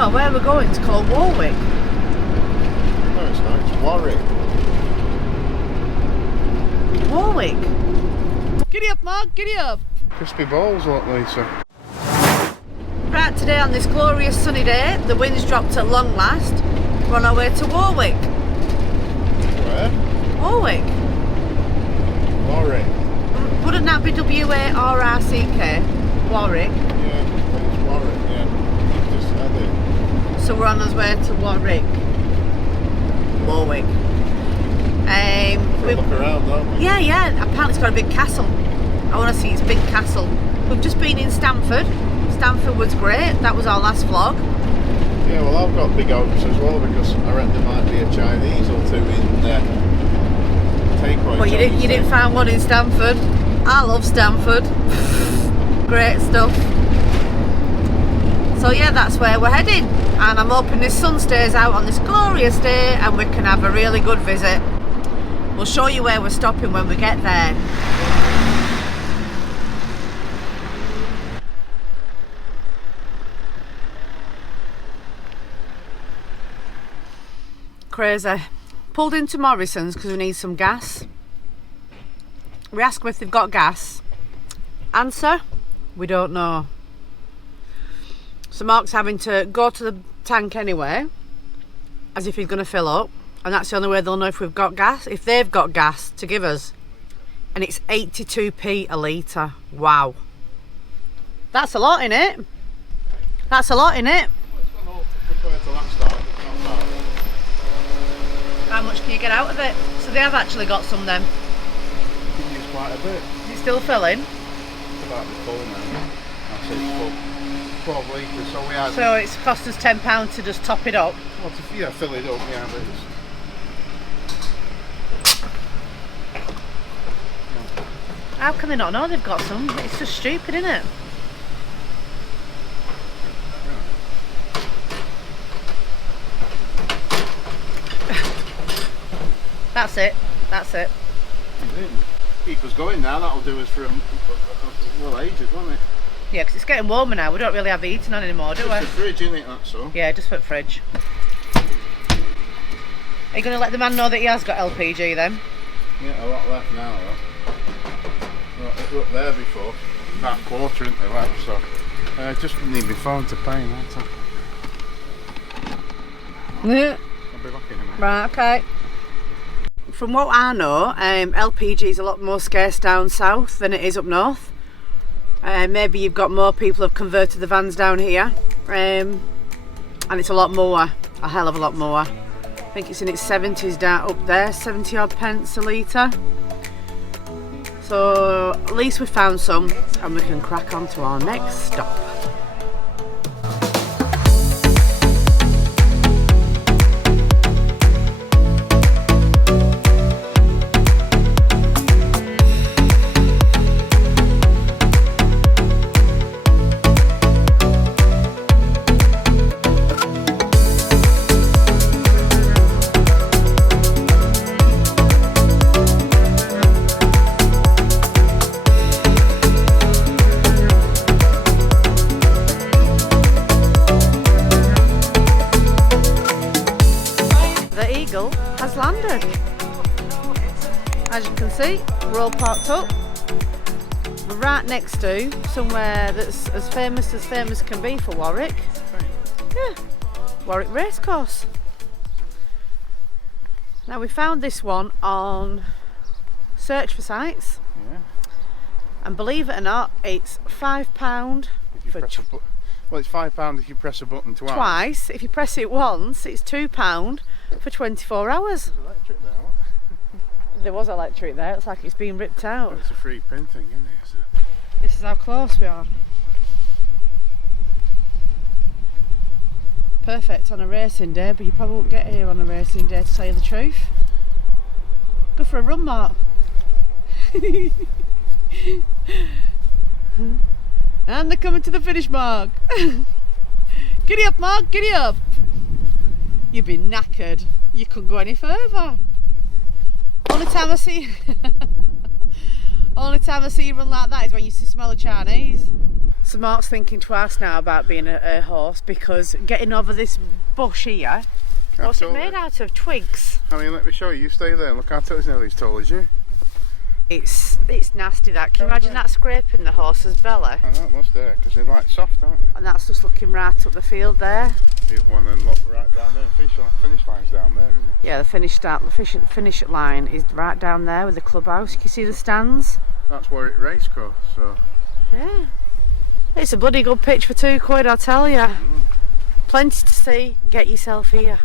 No, where we're going is called Warwick. No, it's not. It's Warwick. Warwick. Giddy up, Mark, giddy up. Crispy balls, look, Lisa. Right, today on this glorious sunny day, the wind's dropped at long last. We're on our way to Warwick. Where? Warwick. Warwick. Wouldn't that be W-A-R-R-C-K? Warwick. Yeah, it's Warwick, yeah. You just said it. So we're on our way to Warwick. Warwick. We'll look around, don't we? Yeah. Apparently it's got a big castle. I want to see its big castle. We've just been in Stamford. Stamford was great. That was our last vlog. Yeah, well, I've got big hopes as well because I reckon there might be a Chinese or two in there. Takeaway. Well, you didn't find one in Stamford. I love Stamford. Great stuff. So yeah, that's where we're heading. And I'm hoping this sun stays out on this glorious day and we can have a really good visit. We'll show you where we're stopping when we get there. Crazy. Pulled into Morrison's because we need some gas. We ask them if they've got gas. Answer, we don't know. So Mark's having to go to the tank anyway, as if he's going to fill up, and that's the only way they'll know if we've got gas, if they've got gas to give us. And it's 82p a litre. Wow. That's a lot, innit? That's a lot, innit? Well, it's gone up compared to last time. It's not bad. How much can you get out of it? So they have actually got some then. You can use quite a bit. Is it still filling? It's about the full now. That's it, full. 12 litres, so we had... So it's cost us £10 to just top it up. Well, to, fill it up, yeah, but it's... How can they not know they've got some? It's just stupid, isn't it? That's it. That's it. Keep us going now. That'll do us for ages, won't it? Yeah, because it's getting warmer now. We don't really have heating on anymore, do we? Just the fridge, isn't it? That's all. Yeah, just for the fridge. Are you going to let the man know that he has got LPG then? Yeah, a lot left now, though. Well, it was up there before. About a quarter, isn't there, left? So I just need my phone to pay, won't I? Yeah. I'll be back in a minute. Right, okay. From what I know, LPG is a lot more scarce down south than it is up north. Maybe you've got more people have converted the vans down here, and it's a lot more, a hell of a lot more. I think it's in its 70s down up there, 70 odd pence a litre. So at least we found some and we can crack on to our next stop. Has landed. As you can see, we're all parked up. We're right next to somewhere that's as famous can be for Warwick. Yeah, Warwick Racecourse. Now we found this one on Search for Sites. Yeah. And believe it or not, it's £5 for well, it's £5 if you press a button twice. Twice. If you press it once, it's £2 for 24 hours. There's electric there, what? There was electric there. It's like it's been ripped out. Well, it's a free pin thing, isn't it? So. This is how close we are. Perfect on a racing day, but you probably won't get here on a racing day, to tell you the truth. Go for a run, Mark. And they're coming to the finish, Mark. Giddy up, Mark, giddy up. You've been knackered. You couldn't go any further. Only time I see you run like that is when you smell a Chinese. So Mark's thinking twice now about being a horse because getting over this bush here, what's it made out of? Twigs. I mean, let me show you. You stay there. Look, I tell you, it's nearly as tall as you. It's nasty that. Can you imagine that scraping the horse's belly? I know, it must there, because they're like soft, aren't they? And that's just looking right up the field there. The other one, and look right down there. Finish line's down there, isn't it? Yeah, the finish line is right down there with the clubhouse. You can see the stands. That's Warwick Racecourse, so. Yeah. It's a bloody good pitch for £2, I'll tell you. Plenty to see. Get yourself here.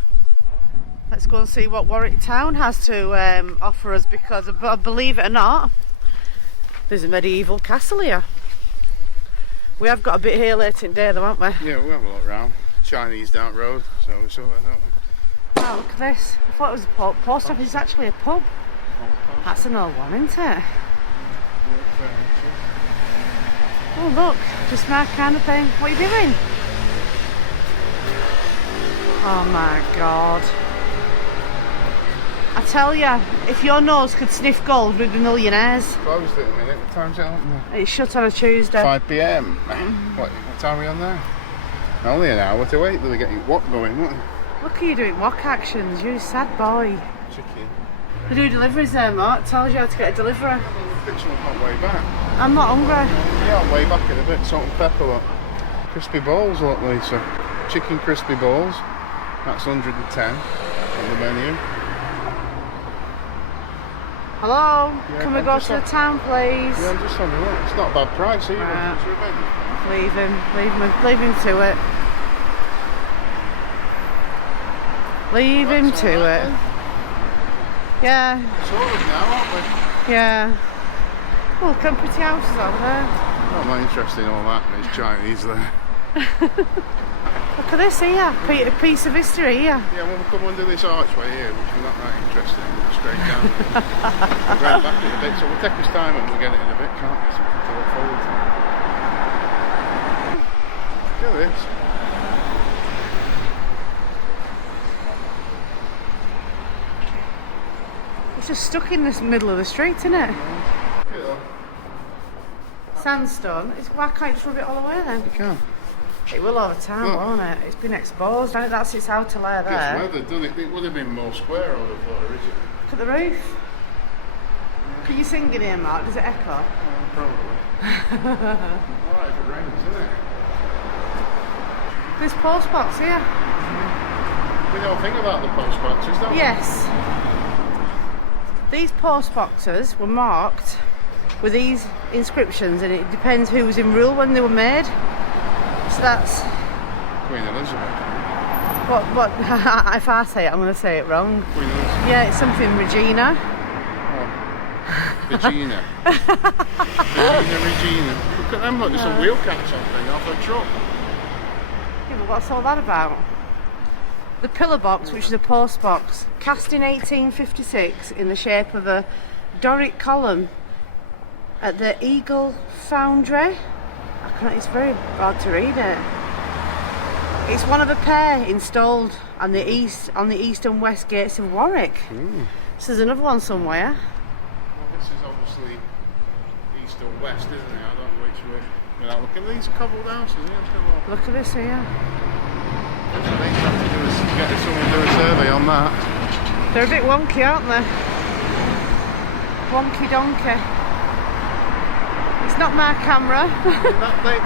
Let's go and see what Warwick Town has to offer us, because believe it or not, there's a medieval castle here. We have got a bit here later in the day though, haven't we? Yeah, we'll have a look round. Chinese down road, so we saw it, don't we? Wow, look at this. I thought it was a post office. It's actually a pub. That's an old one, isn't it? Oh look, just my kind of thing. What are you doing? Oh my god. I tell ya, if your nose could sniff gold, we'd be millionaires. Closed at a minute. What time's it open? It's shut on a Tuesday. 5 PM. What time are we on there? Only an hour to wait till they get your walk going, won't they? Look at you doing walk actions, you sad boy. Chicken. They do deliveries there, Mark. Tells you how to get a delivery. Picture on way back. I'm not hungry. Yeah, I'll way back in a bit. Salt and pepper, look. Crispy balls, look, Lisa. Chicken crispy balls. That's 110 on the menu. Hello? Yeah, Can we go to the town, please? Yeah, I'm just having a look. It's not a bad price either. Right. Leave him to it. Leave him to it. Yeah. Sort of now, aren't we? Yeah. Oh, look at pretty houses over there. I'm not interested in all that. It's Chinese there. Look at this here. A piece of history here. Yeah, when we come under this archway here, which we're not that interested in, we're straight down. We're going back in a bit, so we'll take us time and we'll get it in a bit, can't we? Something to look forward to. Look at this. It's just stuck in this middle of the street, isn't it? Yeah. Sandstone. Why can't you just rub it all away then? You can. It will over time, Look. won't it? It's been exposed, hasn't it? That's its outer layer It's there. weathered, doesn't it? It would have been more square, I would have thought, originally. Look at the roof. Can you sing in here, Mark? Does it echo? Probably. Alright, if it rains, isn't it? There's post box here. We know a thing about the post boxes, don't we? Yes. These post boxes were marked with these inscriptions, and it depends who was in rule when they were made. So that's Queen Elizabeth. what if I say it, I'm going to say it wrong. Queen Elizabeth. Yeah, it's something Regina. Regina. Regina. Look at them, look, there's some wheel caps on thing off a truck. Yeah, but what's all that about? The pillar box, which is a post box, cast in 1856 in the shape of a Doric column at the Eagle Foundry. It's very hard to read it. It's one of a pair installed on the east and west gates of Warwick. So there's another one somewhere. Well, this is obviously east or west, isn't it? I don't know which way. Without looking at these cobbled houses, yeah. Look at this here. So they have to get someone to do a survey on that. They're a bit wonky, aren't they? Wonky donkey. It's not my camera.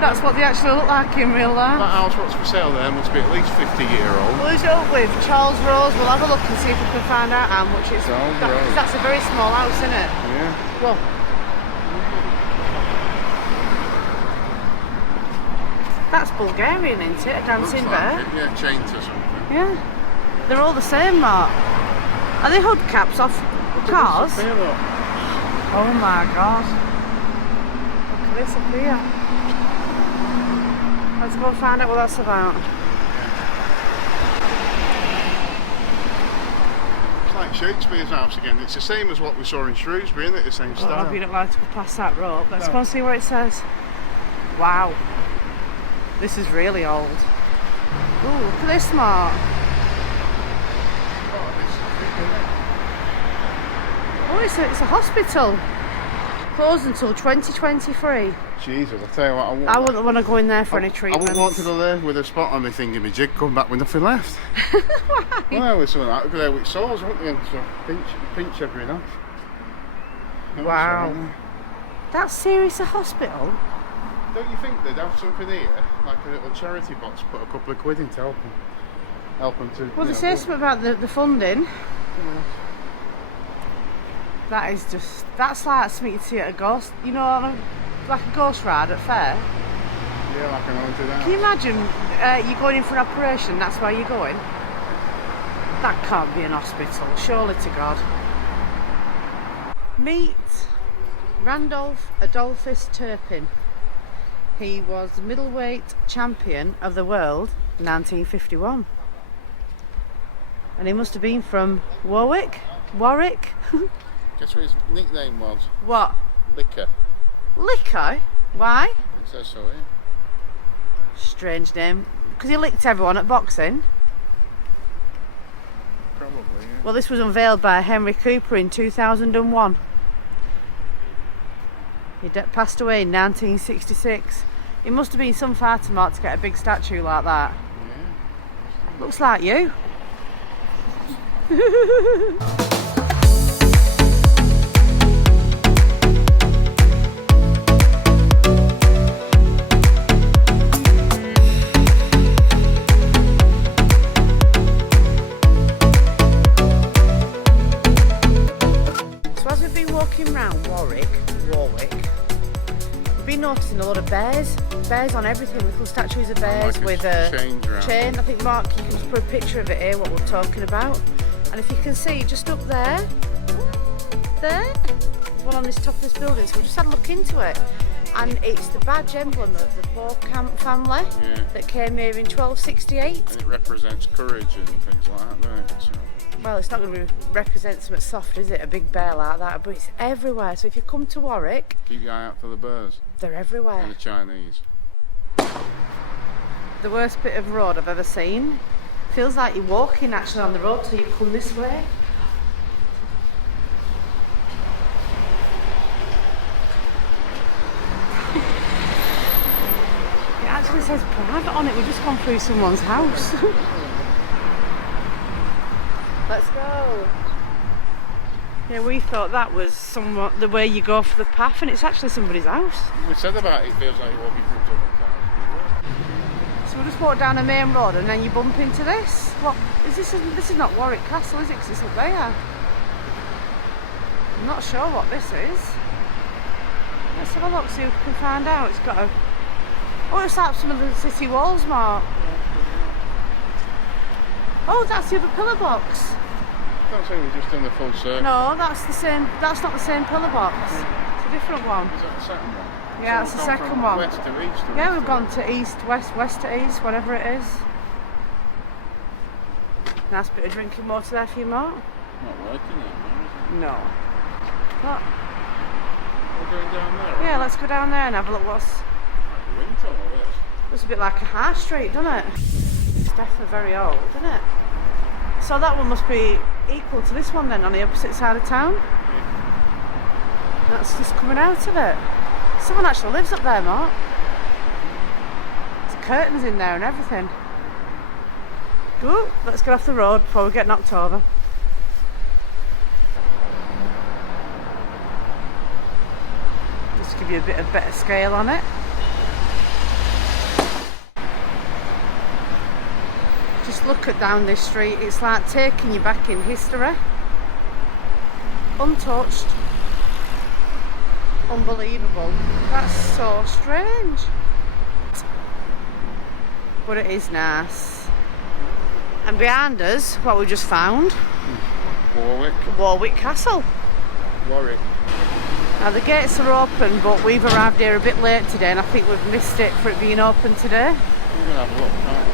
That's what they actually look like in real life. That house what's for sale there must be at least 50-year-old. Well, who's it up with? Charles Rose. We'll have a look and see if we can find out how much it's. Because that's a very small house, isn't it? Yeah. Well. That's Bulgarian, isn't it? A dancing bear. Like yeah, chained to something. Yeah. They're all the same, Mark. Are they hood caps off cars? Oh my god. Look at this up here. Let's go find out what that's about. It's like Shakespeare's house again. It's the same as what we saw in Shrewsbury, isn't it? The same style. I'd be not allowed to go past that rope. Let's go and see what it says. Wow. This is really old. Ooh, look at this, Mark. Oh, Oh, it's a hospital. closed until 2023. Jesus, I tell you what, I wouldn't want to go in there for any I treatments. wouldn't want to go there with a spot on me thinking my jig, come back with nothing left. Well, with something like that, go there with sores, wouldn't you? So pinch everything off. Wow. That's serious, a hospital? Don't you think they'd have something here, like a little charity box, put a couple of quid in to help them to... Well, they say something about the funding. That is just, that's like something you'd see at a ghost, you know, like a ghost ride at fair. Yeah, like an haunted house. Can you imagine you going in for an operation, that's where you're going? That can't be an hospital, surely to God. Meet Randolph Adolphus Turpin. He was the middleweight champion of the world in 1951. And he must have been from Warwick? Guess what his nickname was? What? Liquor. Liquor? Why? It says so, yeah. Strange name. Because he licked everyone at boxing. Probably, yeah. Well, this was unveiled by Henry Cooper in 2001. He passed away in 1966. It must have been some fighter mark to get a big statue like that. Yeah. Looks like you. So as we've been walking around Warwick, we've been noticing a lot of bears on everything, little statues of bears like with a a chain. I think, Mark, you can just put a picture of it here, what we're talking about. And if you can see, just up there, there's one on this top of this building, so we just had a look into it. And it's the badge emblem of the Beauchamp family that came here in 1268. And it represents courage and things like that, doesn't it? So. Well, it's not going to represent something soft, is it? A big bear like that, but it's everywhere. So if you come to Warwick, keep your eye out for the bears. They're everywhere. And the Chinese. The worst bit of road I've ever seen. Feels like you're walking actually on the road till you come this way. It actually says private on it. We've just gone through someone's house. Let's go. Yeah, we thought that was somewhat the way you go for the path, and it's actually somebody's house. We said about it feels like you're walking through someone's house. So we'll just walk down the main road and then you bump into this. What is this? This is not Warwick Castle, is it? Because it's up there. I'm not sure what this is. Let's have a look, see if we can find out. It's got a... Oh, it's like some of the city walls, Mark. Oh, that's the other pillar box. Don't say we've just done the full circle. No, that's the same. That's not the same pillar box. It's a different one. Is that the second one? Yeah, So it's the second one. West to east. Yeah, we've gone to east, west to east, whatever it is. Nice bit of drinking water there for you, Mark. Not working anymore, is it? No. What? We're going down there. Yeah, let's go down there and have a look. What's... Like a wind tunnel, this. Looks a bit like a high street, doesn't it? It's definitely very old, isn't it? So that one must be equal to this one then, on the opposite side of town. Yeah. That's just coming out of it. Someone actually lives up there, Mark. There's curtains in there and everything. Ooh, let's get off the road before we get knocked over. Just to give you a bit of better scale on it. Just look at down this street, it's like taking you back in history. Untouched. Unbelievable. That's so strange. But it is nice. And behind us, what we just found, Warwick Castle. Warwick. Now the gates are open, but we've arrived here a bit late today and I think we've missed it for it being open today. We're going to have a look, right?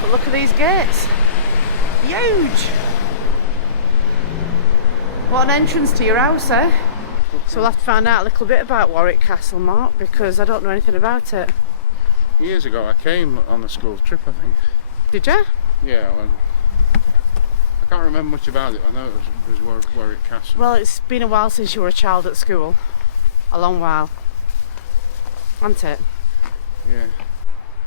But look at these gates. Huge! What an entrance to your house, eh? So we'll have to find out a little bit about Warwick Castle, Mark, because I don't know anything about it. Years ago I came on a school trip, I think. Did you? Yeah, well, I can't remember much about it. I know it was Warwick Castle. Well, it's been a while since you were a child at school. a long while. Hasn't it? Yeah.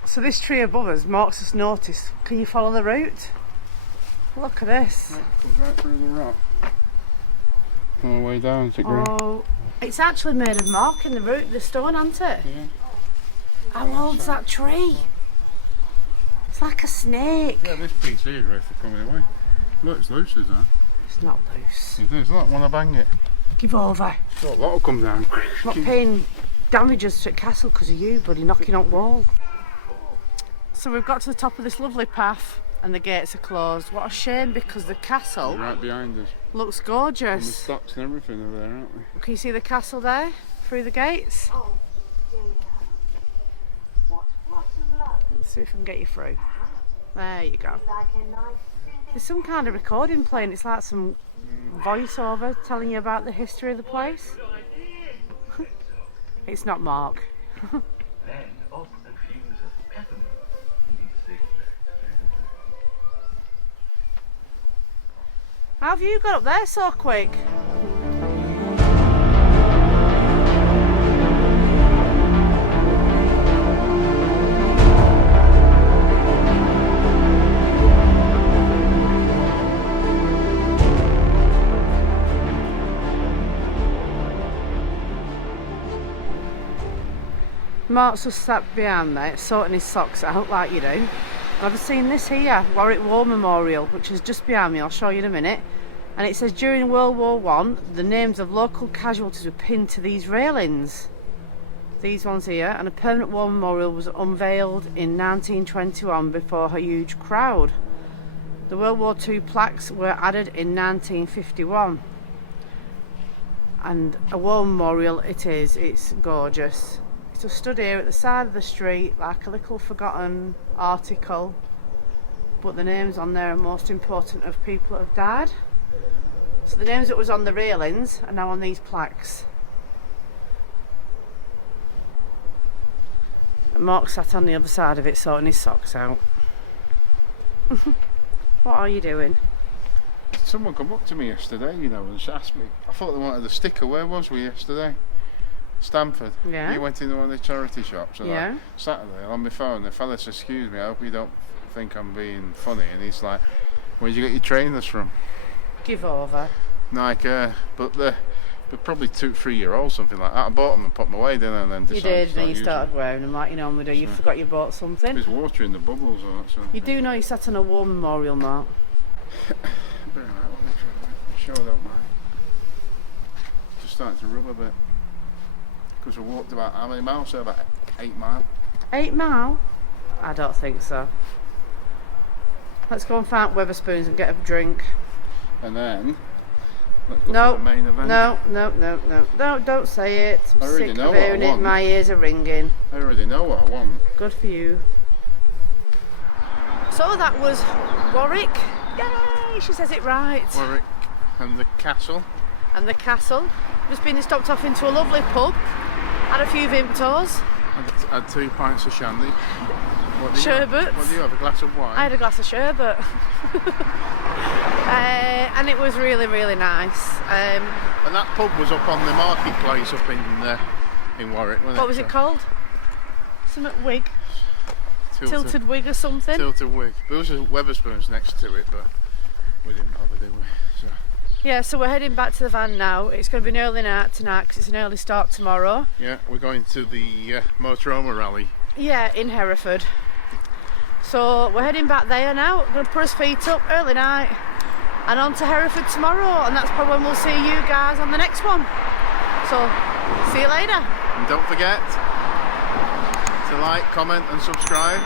So this tree above us, Mark's just noticed. Can you follow the route? Look at this. It goes right through the rock. All the way down to ground. Oh, it's actually made of mark in the root, the stone, hasn't it? Yeah. How old's that tree? It's like a snake. Yeah, this piece here is ready for coming away. Look, it's loose, is that? It's not loose. It is. Look, when I bang it. Give over. Look, that'll come down. I'm not paying damages to the castle because of you, buddy, knocking on wall. So we've got to the top of this lovely path and the gates are closed. What a shame, because the castle Right behind us. looks And the gorgeous. stocks and everything are there, aren't they? Can you see the castle there through the gates? Let's see if I can get you through. There you go. There's some kind of recording playing. It's like some voiceover telling you about the history of the place. It's not Mark. How have you got up there so quick? Mark's just sat behind there sorting his socks out like you do. I've seen this here, Warwick War Memorial, which is just behind me. I'll show you in a minute. And it says during World War I, the names of local casualties were pinned to these railings. These ones here. And a permanent war memorial was unveiled in 1921 before a huge crowd. The World War II plaques were added in 1951. And a war memorial it is. It's gorgeous. It's just stood here at the side of the street like a little forgotten article. But the names on there are most important of people that have died. So the names that was on the railings are now on these plaques. And Mark sat on the other side of it sorting his socks out. What are you doing? Someone come up to me yesterday, you know, and asked me. I thought they wanted a sticker. Where was we yesterday? Stamford. Yeah. You went into one of the charity shops. And Yeah. Saturday on my phone, the fella said, "Excuse me, I hope you don't think I'm being funny." And he's like, "Where'd you get your trainers from?" Give over. Nike, but they're probably 2-3 year old, something like that. I bought them and put them away, didn't I? And then You decided did, to and you start started wearing them like you normally do. You forgot you bought something. There's water in the bubbles or that sort of You thing. do know you sat on a war memorial, Mark. Very right, I'm sure I don't mind. Just starting to rub a bit. Because we walked about, how many miles? So about 8 miles. 8 mile? I don't think so. Let's go and find Weatherspoons and get a drink. And then, let's go for the main event. No, don't say it. I'm I already sick know of what I hearing it. want. My ears are ringing. I already know what I want. Good for you. So that was Warwick. Yay! She says it right. Warwick and the castle. And the castle. Just been stopped off into a lovely pub. Had a few Vimtos. Had 2 pints of shandy. What do you Sherbets. have? What do you have? A glass of wine? I had a glass of sherbet. And it was really, really nice. And that pub was up on the marketplace up in Warwick, wasn't it? What was it called? Something Wig? Tilted Wig or something? Tilted Wig. There was a Weatherspoons next to it, but we didn't bother, did we? So. Yeah, so we're heading back to the van now. It's going to be an early night tonight because it's an early start tomorrow. Yeah, we're going to the motorhome rally. Yeah, in Hereford. So we're heading back there now. We're going to put his feet up, early night, and on to Hereford tomorrow. And that's probably when we'll see you guys on the next one. So, see you later. And don't forget to like, comment and subscribe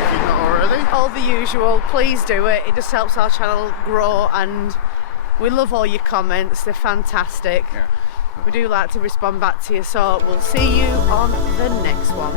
if you've not already. All the usual, please do it. It just helps our channel grow, and we love all your comments. They're fantastic. Yeah. We do like to respond back to you, so we'll see you on the next one.